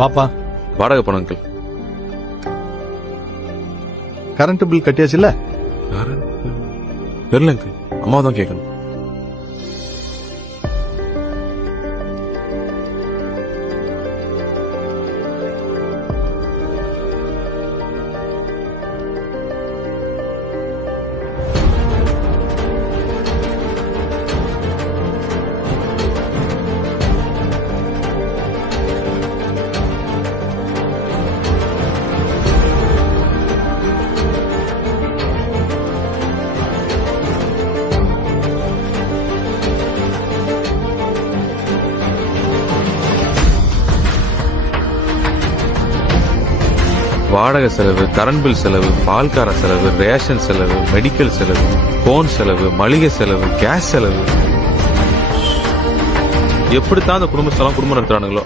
பாப்பா. வாடகை பணம் அங்கிள். Current bill கட்டியாச்சுல்ல? தெரியல அங்கிள், அம்மா தான் கேட்கணும். வாடகை செலவு, கரண்ட் பில் செலவு, பால்கார செலவு, ரேஷன் செலவு, மெடிக்கல் செலவு, போன் செலவு, மளிகை செலவு, கேஸ் செலவு. எப்படித்தான் அந்த குடும்பம் நடத்துறானுங்களோ.